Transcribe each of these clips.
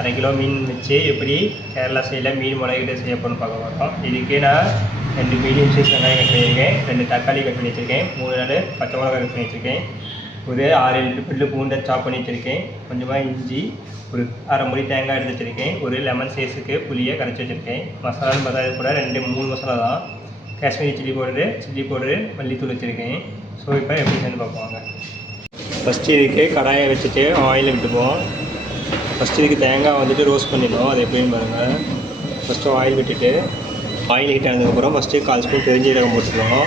அரை கிலோ மீன் வச்சு எப்படி கேரளா சைடில் மீன் மிளகிட்டு செய்ய போகணும்னு பார்க்க போகிறோம். இதுக்கு நான் 2 மீடியம் சைஸ் வெங்காயம் கட் பண்ணியிருக்கேன், 2 தக்காளி கட் பண்ணி வச்சுருக்கேன், 3 4 பச்சை மிளகா கட் பண்ணி வச்சுருக்கேன், ஒரு 6-7 பல்லு பூண்டை சாப் பண்ணி வச்சுருக்கேன், கொஞ்சமாக இஞ்சி, ஒரு அரை மூடி தேங்காய் எடுத்து வச்சுருக்கேன், ஒரு லெமன் சைஸுக்கு புளியை கரைச்சி வச்சுருக்கேன். மசாலான்னு பார்த்தா இது கூட 2-3 மசாலா தான். காஷ்மீரி சில்லி பவுடரு, மல்லித்தூள் வச்சுருக்கேன். ஸோ இப்போ எப்படி செஞ்சு பார்ப்போங்க. ஃபஸ்ட்டு இதுக்கு கடாயை வச்சுட்டு ஆயில் விட்டுப்போம். ஃபஸ்ட்டு இதுக்கு தேங்காய் வந்துட்டு ரோஸ்ட் பண்ணிடணும். அது எப்படின்னு பாருங்கள். ஃபஸ்ட்டு ஆயில் விட்டுட்டு ஆயில் ஹீட் ஆனதுக்கப்புறம் ஃபஸ்ட்டு 1/4 ஸ்பூன் பெருஞ்சீரகம் போட்டுருவோம்.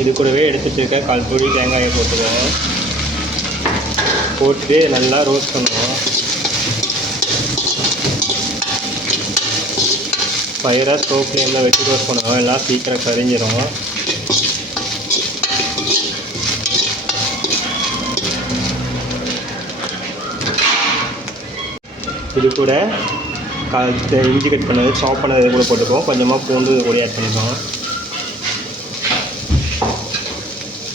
இது கூடவே எடுத்து வச்சுருக்க 1/4 பொடி தேங்காயை போட்டுருவோம். போட்டுட்டு நல்லா ரோஸ்ட் பண்ணுவோம். ஃபயராக ஸ்டோவ் ஃப்ளேமில் வச்சு ரோஸ்ட் பண்ணுவோம். எல்லாம் சீக்கிரம் கரிஞ்சிடும். இது கூட இஞ்சி கட் பண்ணது சாப் பண்ணது கூட போட்டுப்போம். கொஞ்சமாக பூண்டு கூட ஆட் பண்ணிப்போம்.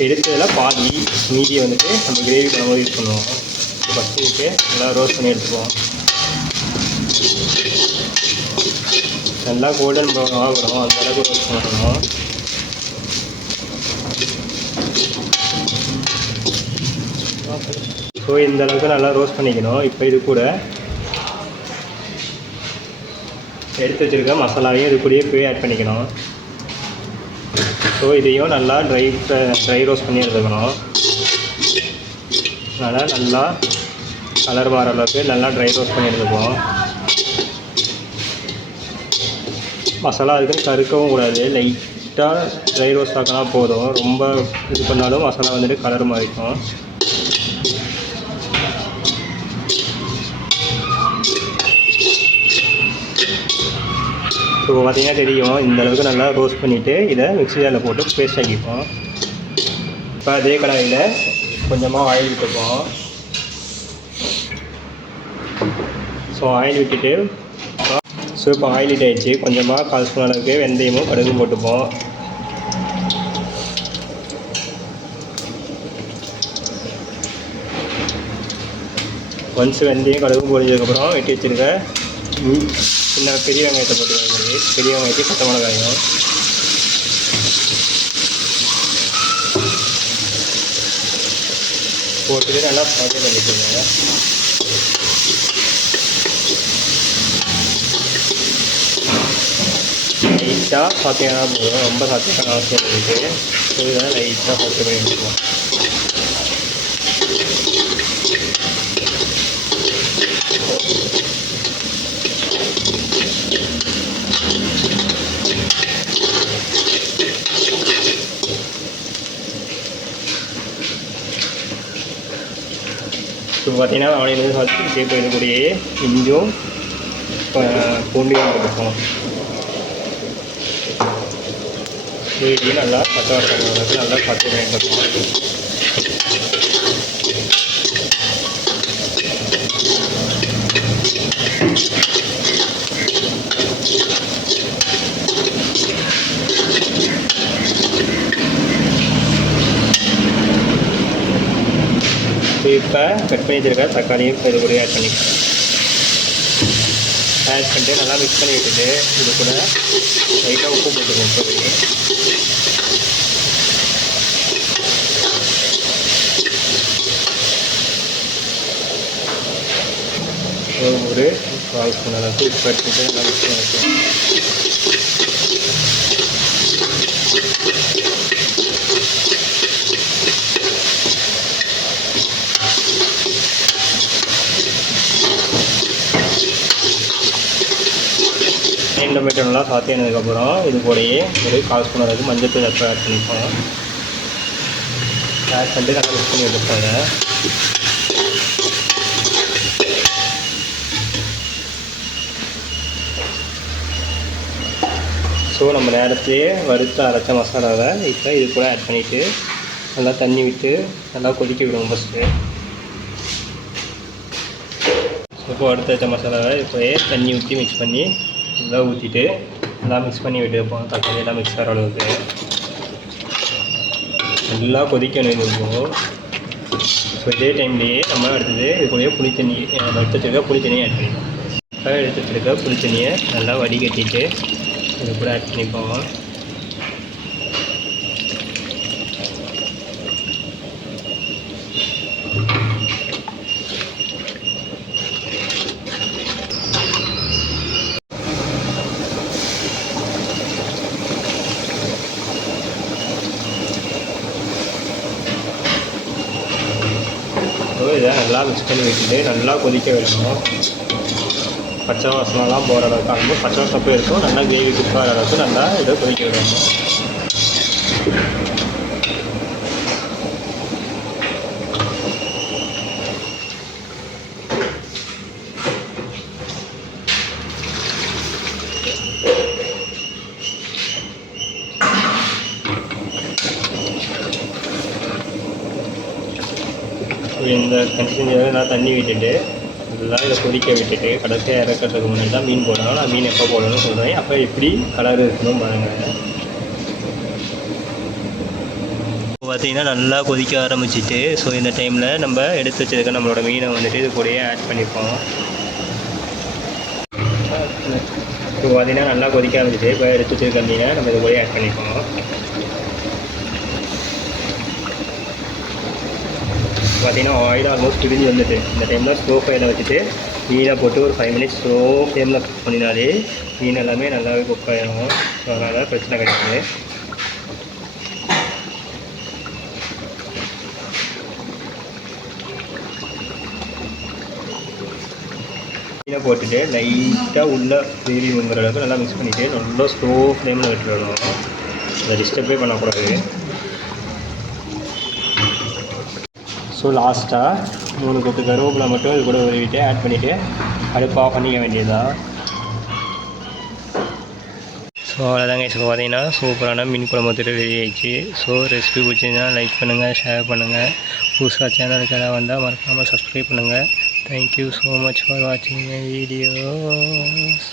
எடுத்ததில் பாதி மீதியை வந்துட்டு நம்ம கிரேவி பண்ணும்போது யூஸ் பண்ணுவோம். ஃபஸ்ட்டு இதுக்கு நல்லா ரோஸ்ட் பண்ணி எடுத்துப்போம். நல்லா கோல்டன் ப்ரௌன் ஆகணும், அந்த அளவுக்கு ரோஸ்ட் பண்ணணும். ஸோ இந்த அளவுக்கு நல்லா ரோஸ்ட் பண்ணிக்கணும். இப்போ இது கூட எடுத்து வச்சுருக்க மசாலாவையும் இது கூடயே போய் ஆட் பண்ணிக்கணும். ஸோ இதையும் நல்லா ட்ரை ரோஸ்ட் பண்ணி எடுத்துக்கணும். அதனால் நல்லா கலர் மாற அளவுக்கு நல்லா ட்ரை ரோஸ்ட் பண்ணி எடுத்துப்போம். மசாலா அதுக்குன்னு கருக்கவும் கூடாது, லைட்டாக ட்ரை ரோஸ்ட் ஆக்கினா போதும். ரொம்ப இது பண்ணாலும் மசாலா வந்துட்டு கலர் மாறிக்கும். ஸோ பார்த்திங்கன்னா தெரியும், இந்த அளவுக்கு நல்லா ரோஸ்ட் பண்ணிவிட்டு இதை மிக்ஸி ஜாரில் போட்டு பேஸ்ட் ஆக்கிப்போம். இப்போ அதே கடாயில் கொஞ்சமாக ஆயில் விட்டுப்போம். ஸோ ஆயில் விட்டுட்டு இப்போ ஆயில் ஹீட் ஆகிடுச்சு. கொஞ்சமாக 1/4 ஸ்பூன் அளவுக்கு வெந்தயமும் கடுகும் போட்டுப்போம். ஒன்ஸ் வெந்தயம் கடுகும் பொரிஞ்சதுக்கப்புறம் வெட்டி வச்சுருக்க சின்ன பெரிய வெங்காயத்தை போட்டுக்கிறது. பெரிய வெங்காயத்தையும் பச்சை மிளகாயும் போட்டுட்டு நல்லா சாட்டே பண்ணிக்கோங்க. லைட்டாக சாத்தியானா போதும், ரொம்ப சாத்தியான அவசியம் இருக்குது. ஸோ இதெல்லாம் லைட்டாக சாத்தி பண்ணி எடுத்துக்குவோம். இப்போ பார்த்தீங்கன்னா ஆனியன் சாப்பிட்டு இப்போ இது கூடயே இஞ்சும் பூண்டையும் போட்டுப்போம். இதையும் நல்லா பச்சை வறுக்கிறதுக்கு நல்லா பச்சை பண்ணிட்டுப்போம். இப்போ கட் பண்ணி வச்சுருக்க தக்காளியும் இது கூட ஆட் பண்ணிக்கலாம். ஆட் பண்ணிட்டு நல்லா மிக்ஸ் பண்ணி விட்டுட்டு இது கூட லைட்டாக உப்பு போட்டுக்கணும். ஒரு 1/4 ஸ்பூன் அளவுக்கு உப்பு எடுத்துட்டு நல்லா மிக்ஸ் பண்ணி வைக்கணும். டொமேட்டோ நல்லா சாத்தியானதுக்கப்புறம் இது கூடயே ஒரு 1/4 ஸ்பூன் அளவுக்கு மஞ்சள் ஆட் பண்ணிப்போம். ஆட் பண்ணிட்டு நல்லா மிக்ஸ் பண்ணி எடுப்பாங்க. ஸோ நம்ம நேரத்துலேயே வறுத்து அரைச்ச மசாலாவை இப்போ இது கூட ஆட் பண்ணிவிட்டு நல்லா தண்ணி விட்டு நல்லா கொதிக்க விடுவோம். ஃபஸ்ட்டு இப்போ வறுத்து வச்ச மசாலாவை இப்போ தண்ணி ஊற்றி மிக்ஸ் பண்ணி நல்லா ஊற்றிட்டு நல்லா மிக்ஸ் பண்ணி விட்டு வைப்போம். தக்காளி எல்லாம் மிக்ஸ் ஆகிற அளவுக்கு நல்லா கொதிக்கணும். இது இதே டைம்லேயே நம்ம அடுத்தது இது கூட புளி தண்ணி நம்ம எடுத்து வச்சுருக்க புளி தண்ணியை ஆட் பண்ணிக்கலாம். எடுத்து வச்சுருக்க புளி தண்ணியை நல்லா வடிகட்டிட்டு இது கூட ஆட் பண்ணிப்போம். இதை நல்லா மிக்ஸ் பண்ணி வச்சுட்டு நல்லா கொதிக்க விடணும். பச்சை வாசனெலாம் போகிற அளவுக்கு ஆகும்போது பச்சை வாசனை போய் இருக்கும், நல்லா கிரேவி குக்காகிற அளவுக்கு நல்லா இதை கொதிக்க விடணும். இந்த கன்சிஸ்டன்சியாக நான் தண்ணி விட்டுட்டு நல்லா இதை கொதிக்க விட்டுட்டு கடைசியாக இறக்கிறதுக்கு முன்னாடி தான் மீன் போடணும். நான் மீன் எப்போ போடணும்னு சொல்கிறேன். அப்போ எப்படி கலர் இருக்கணும் பாருங்கள். இப்போ பார்த்தீங்கன்னா நல்லா கொதிக்க ஆரம்பிச்சிட்டு ஸோ இந்த டைமில் நம்ம எடுத்து வச்சிருக்க நம்மளோட மீனை வந்துட்டு இது கூடயே ஆட் பண்ணிப்போம். இப்போ பார்த்தீங்கன்னா நல்லா கொதிக்க ஆரம்பிச்சிட்டு இப்போ எடுத்து வச்சிருக்க மீனை நம்ம இது கூடயே ஆட் பண்ணிப்போம். பார்த்தீங்கன்னா ஆயில் ஆல்மோஸ்ட் பிரிஞ்சு வந்துட்டு இந்த டைமில் ஸ்லோ ஃப்ளைமில் வச்சுட்டு மீனை போட்டு ஒரு 5 மினிட்ஸ் ஸ்லோ ஃப்ளேமில் குக் பண்ணினாலே மீன் எல்லாமே நல்லாவே குக் ஆகிடும். ஸோ அதனால் பிரச்சனை கிடையாது. மீனை போட்டுட்டு லைட்டாக உள்ள கிரேவிங்கிற அளவுக்கு நல்லா மிக்ஸ் பண்ணிவிட்டு நல்லா ஸ்லோ ஃப்ளேமில் விட்டுடணும். அதை டிஸ்டர்பே பண்ணக்கூடாது. ஸோ லாஸ்ட்டாக 3 கொத்து கருவேப்பிலை மட்டும் இது கூட உருவிட்டு ஆட் பண்ணிவிட்டு அடுப்பு ஆஃப் பண்ணிக்க வேண்டியது தான். ஸோ அவ்வளோதாங்க. இப்போ பார்த்தீங்கன்னா சூப்பரான மீன் குழம்பு வந்துட்டு ரெடி ஆகிடுச்சு. ஸோ ரெசிபி பிடிச்சிருந்தா லைக் பண்ணுங்கள், ஷேர் பண்ணுங்கள். புதுசாக சேனலுக்கு எல்லாம் வந்தால் மறக்காமல் சப்ஸ்கிரைப் பண்ணுங்கள். தேங்க்யூ ஸோ மச் ஃபார் வாட்சிங் மை வீடியோஸ்.